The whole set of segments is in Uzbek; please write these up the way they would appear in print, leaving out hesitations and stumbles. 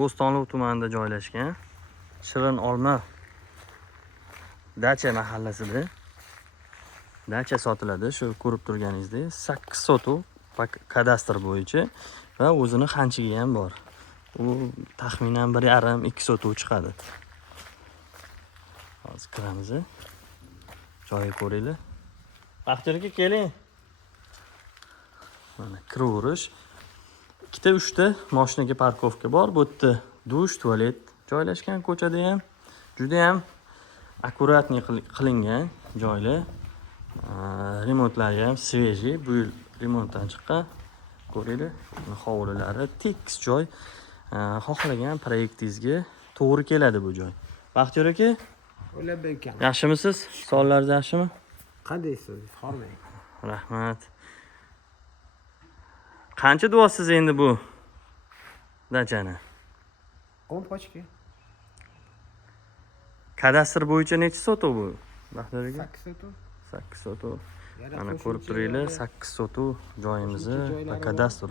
Bo'stonliq tumanida joylashgan. Shirin olma Dacha mahallasida. Dacha sotiladi, shu ko'rib turganingizdek 8 sotuv kadastr bo'yicha va o'zini xanchigi ham bor. U taxminan 1,5-2 sotuv chiqadi. Hozir kiramiz. Joyi ko'ringlar. Baxtiyor aka keling. Mana kiraverish. 2-3 ta mashinaga parkovka bor. Bu yerda dush, tualet joylashgan ko'chada ham. Juda ham akkuratniy qilingan joylar. Remontlari ham svejiy, bu yil remontdan chiqqan. Ko'ringlar, hovlilari tekis joy. Xohlagan proyektingizga to'g'ri keladi bu joy. Baxtiyor aka, o'ylab ekan. yaxshimisiz? Sonlaringiz yaxshimi? Qandaysiz? Hormang. Rahmat. Qancha deyapsiz endi bu dachani? 10 pochka. Kadastr bo'yicha necha sotuv bu? Baxtiyor aka? 8 sotuv. 8 sotuv. Mana ko'rib turinglar, 8 sotuv joyimizni va kadastr.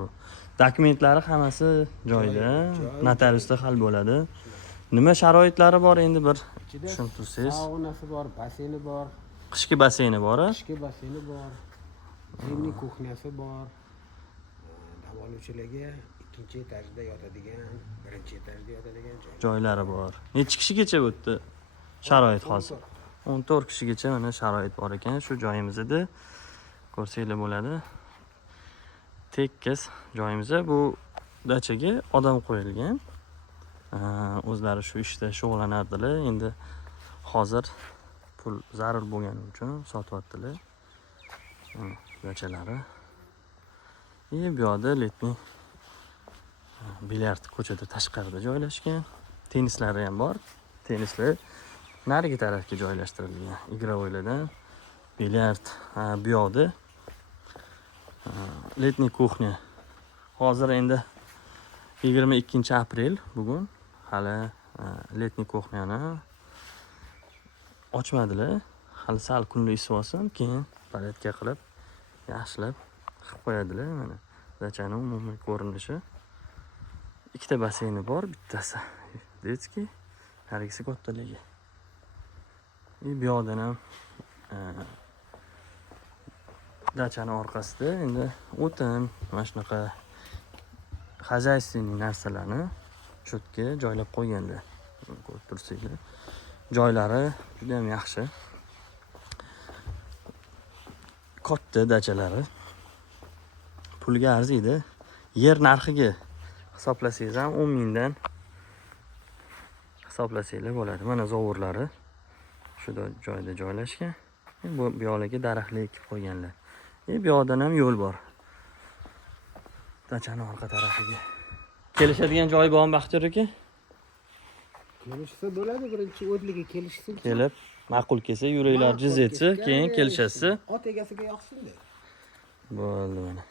Dokumentlari hammasi joyida, notariusda hal bo'ladi. Nima sharoitlari bor endi bir tushuntirsangiz? Saunasi bor, basseyni bor. Qishki basseyni bor, Qishki basseyni bor. Zimniy kuxnyasi bor. Davolovchilarga ikkinchi etajda yotadigan, birinchi etajda yotadigan joylari bor. Necha kishigacha o'tdi? Sharoit hozir 14 kishigacha mana sharoit bor ekan shu joyimizda. Ko'rsanglar bo'ladi. Tekis joyimizda bu dachaga odam qo'yilgan. O'zlari shu ishda shug'ullanardilar. Endi hozir pul zarur bo'lgani uchun sotyaptilar. Dachalari. Bu yoqda letniy bilyard ko'chada tashqarida joylashgan. Tennislari ham bor. Tennislar narigi tarafga joylashtirilgan. Igrovoylardan bilyard bu yoqda letniy kuxnya. Hozir endi 22-aprel bugun. Hali letniy kuxnyani ochmadilar. Hali sal kunli isib olsin, keyin paletka qilib yaxshilab qilib qo'yadilar. Mana dachani umumiy ko'rinishi. 2 ta basseyni bor, bittasi detskiy, narigisi kattaligi. Bu yoqdan ham dachani orqasida endi o'tin, mana shunaqa xozayственный narsalarni cho'tga joylab qo'yganlar. Ko'rib tursanglar. Joylari juda ham yaxshi. Katta dachalari. Pulga arziydi. Yer narxiga hisoblasangiz ham 10 mingdan hisoblasanglar bo'ladi. Mana zovurlari shu joyda joylashgan. Bu yoqlarga daraxtlar ekib qo'yganlar. Bu yoqdan ham yo'l bor. Dachani orqa tarafiga. Kelishadigan joy bormi Baxtiyor aka? Kelishsa bo'ladi, birinchi o'tliga kelishsin. Kelib, ma'qul kelsa, yuraklar jiz etsa, keyin kelishasiz. Ot egasiga yoqsin-da. Bo'ldi mana.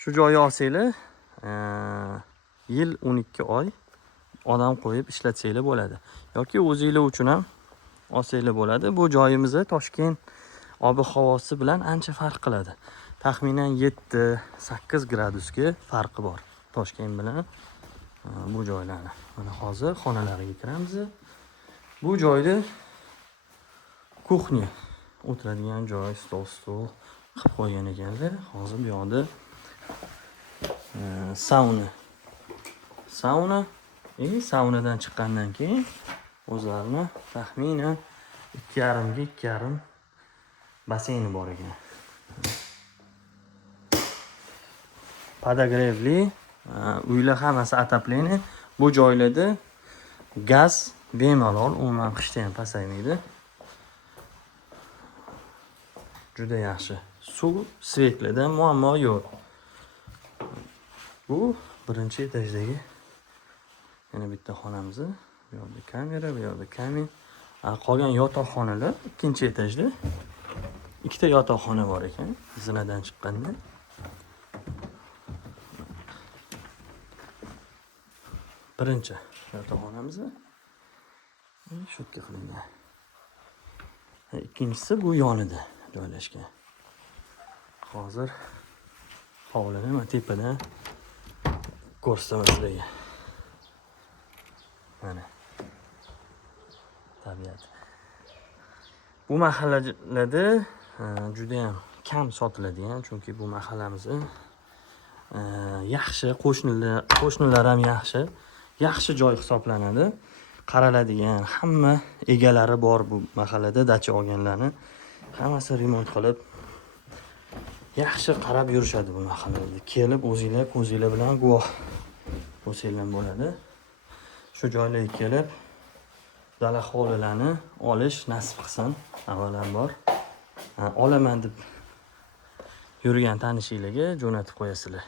Shu joyni olsanglar, yil 12 oy odam qo'yib ishlatsanglar bo'ladi. Yoki o'zingizlar uchun ham olsanglar bo'ladi. Bu joyimizni Toshkent ob-havosi bilan ancha farq qiladi. Taxminan 7-8 gradusga farqi bor Toshkent bilan bu joylarni. Mana hozir xonalariga kiramiz. Bu joyda kuxnya, o'tiradigan joy, stol qilib qo'ygan ekanlar. Hozir bu yoqda sauna. Saunadan chiqqandan keyin o'zlarini taxminan 2,5 ga 2,5 basseyni bor ekan. Podogrevli uylar hammasi отопление. Bu joylarda gaz bemalol, umuman qishda ham pasaymaydi. Juda yaxshi. Suv, svetlardan muammo yo'q. Bu birinchi etajdagi yana bitta xonamiz. Bu yoqda kamera, bu yoqda kamin. Qolgan yotoqxonalar ikkinchi etajda. 2 ta yotoqxona bor ekan, zinadan chiqqanda. Birinchi yotoqxonamiz shu yerga qilingan. Ikkinchisi bu yonida joylashgan. Hozir hovlini tepadan ko'rsataman sizlarga. Mana tabiat. Bu mahallalarda juda ham kam sotiladigan, chunki bu mahallamizni yaxshi, qo'shnilar ham yaxshi. Yaxshi joy hisoblanadi. Qaraladigan hamma egalari bor bu mahallada, dacha olganlarni hammasi remont qilib yaxshi qarab yurishadi bu mahallada. Kelib o'zinglar ko'zinglar bilan guvoh bo'lsanglar bo'ladi. Shu joylarga kelib dala hovlilarni olish nasib qilsin avvalambor. Olaman deb yurgan tanishinglarga jo'natib qo'yasizlar.